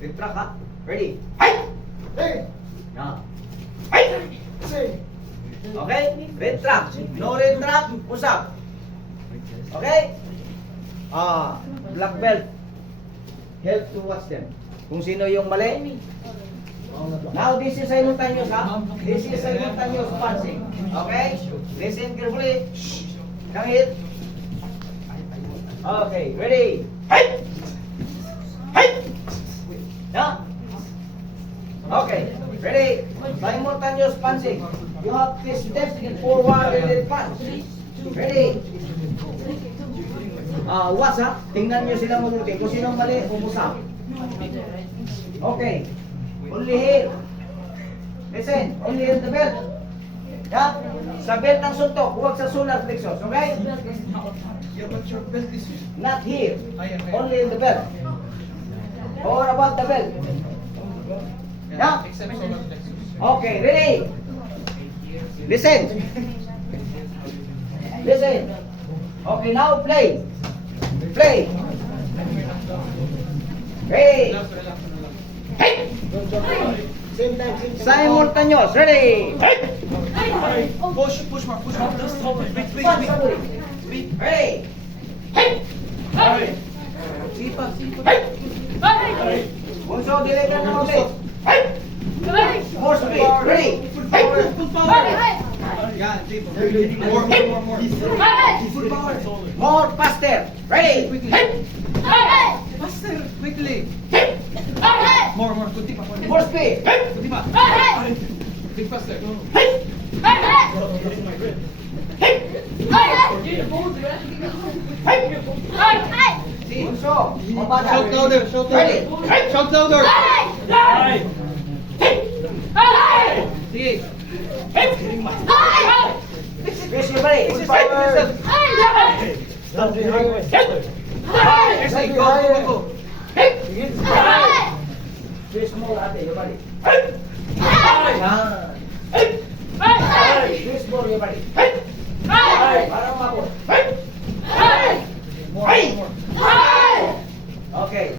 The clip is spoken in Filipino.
Retract ha. Ready? Hey! Yan. Okay? Retract. No retract. Usap. Okay? Black belt. Help to watch them. Kung sino yung mali. Now, this is simultaneous ha. This is simultaneous punching. Okay? Listen carefully. Kangit. Okay, ready? Hey! Hey! Yeah? Okay, ready? Simultaneous punching. You have to step forward and then punch. Ready? Watch ha? Tingnan nyo sila mabuti. Kung sinong mali, umusap. Okay. Only here. Listen, only in the belt. Yeah? Sa belt ng suntok, huwag sa solar plexus. Okay? Yeah, but your belt is... Not here. Ayan. Only in the belt. Or about the belt. Yeah? Except solar plexus. Okay, ready? Listen. Listen. Okay, now play. Play. Ready? Hey! Simultaneous. Ready? Hey! Push more. Wait. Ready? Hey! Sipa. Hey! Bunso, deliver na ulit. Hey! More speed. Ready? Hey! Full power. Yan, sipa. More. Full power. More faster. Ready? Hey! Faster, quickly. More. Kunti pa. More speed. Hey! Kunti pa. Big faster. Hey! Hey! Bunso, mabagal. Shout louder. Ready? Hey! Shout louder. Sige. Raise your body. Full power. Exit. Go. Twist mo ate, your body. Yan. Twist more your body.